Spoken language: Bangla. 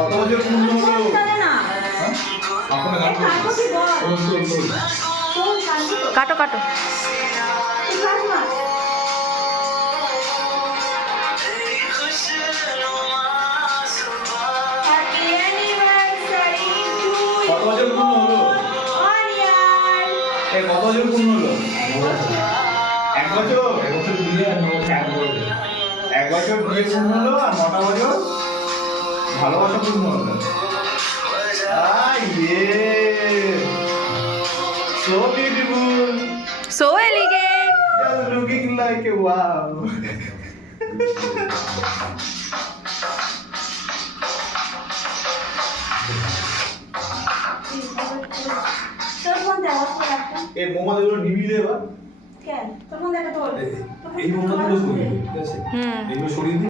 কত বছর পূর্ণ হলো? জানে না। আপনার গান কাটো কি বল? শোন কাটো। কাটো কাটো। তুই কাট না। Happy anniversary to you. কত বছর পূর্ণ হলো? অরিয়ান। এই কত বছর পূর্ণ হলো? এক বছর? এক বছর বিয়ে আর 9 বছর 1 বছর। এক বছর বিয়ে পূর্ণ হলো আর 9টা বছর ভালোবাসা পূর্ণ হলো। So beautiful. So elegant. Just looking like a wow. তোর ফোন দেওয়া তো একটা। এই মোমবাতিগুলো নিভিয়ে দে এবার। কেন? তোর ফোন দেখা তোর। এই মোমবাতিগুলো সরিয়ে দিই, ঠিক আছে? হুম। এগুলো সরিয়ে দিই।